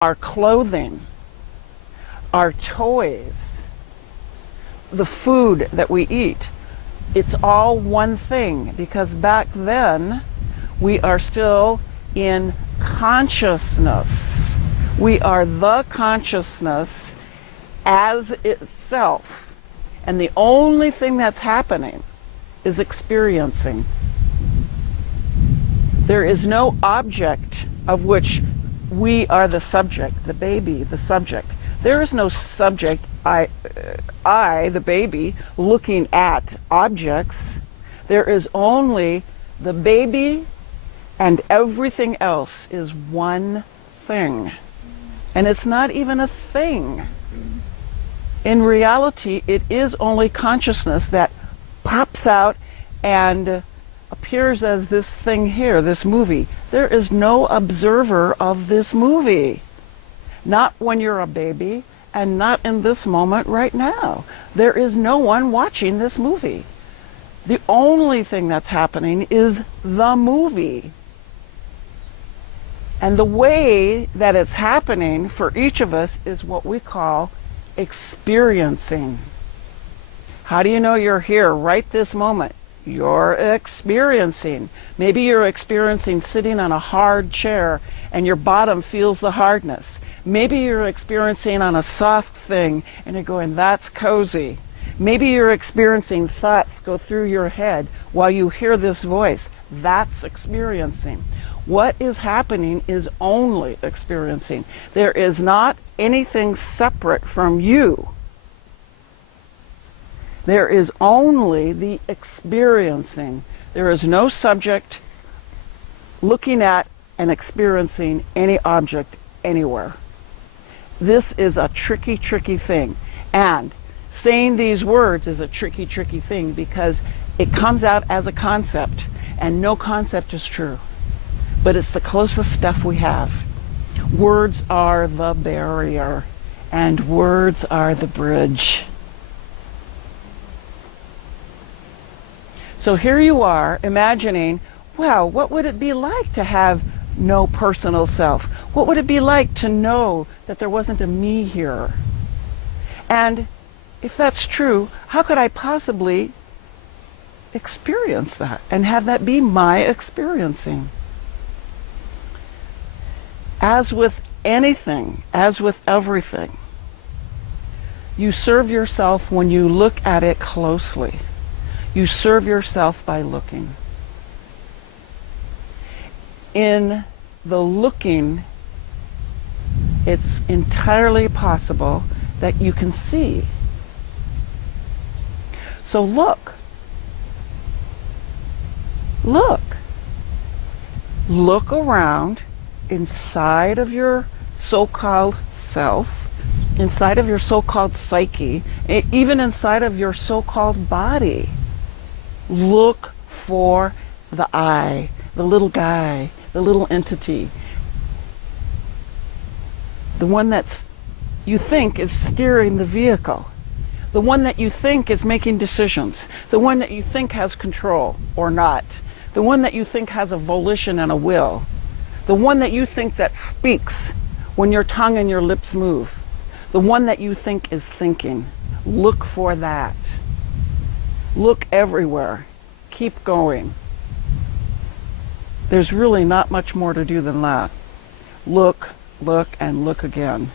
our clothing, our toys, the food that we eat. It's all one thing, because back then we are still in consciousness. We are the consciousness as itself. And the only thing that's happening is experiencing. There is no object of which we are the subject, the baby, the subject. There is no subject, I, the baby, looking at objects. There is only the baby, and everything else is one thing. And it's not even a thing. In reality, it is only consciousness that pops out and appears as this thing here, this movie. There is no observer of this movie. Not when you're a baby, and not in this moment right now. There is no one watching this movie. The only thing that's happening is the movie. And the way that it's happening for each of us is what we call experiencing. How do you know you're here right this moment? You're experiencing. Maybe you're experiencing sitting on a hard chair and your bottom feels the hardness. Maybe you're experiencing on a soft thing and you're going, that's cozy. Maybe you're experiencing thoughts go through your head while you hear this voice. That's experiencing. What is happening is only experiencing. There is not anything separate from you. There is only the experiencing. There is no subject looking at and experiencing any object anywhere. This is a tricky, tricky thing. And saying these words is a tricky, tricky thing because it comes out as a concept, and no concept is true. But it's the closest stuff we have. Words are the barrier, and words are the bridge. So here you are imagining, wow, what would it be like to have no personal self? What would it be like to know that there wasn't a me here? And if that's true, how could I possibly experience that and have that be my experiencing? As with anything, as with everything, you serve yourself when you look at it closely. You serve yourself by looking. In the looking, it's entirely possible that you can see. So look. Look. Look around inside of your so-called self, inside of your so-called psyche, even inside of your so-called body. Look for the I, the little guy, the little entity, the one that you think is steering the vehicle, the one that you think is making decisions, the one that you think has control or not, the one that you think has a volition and a will, the one that you think that speaks when your tongue and your lips move, the one that you think is thinking. Look for that. Look everywhere. Keep going. There's really not much more to do than that. Look, look, and look again.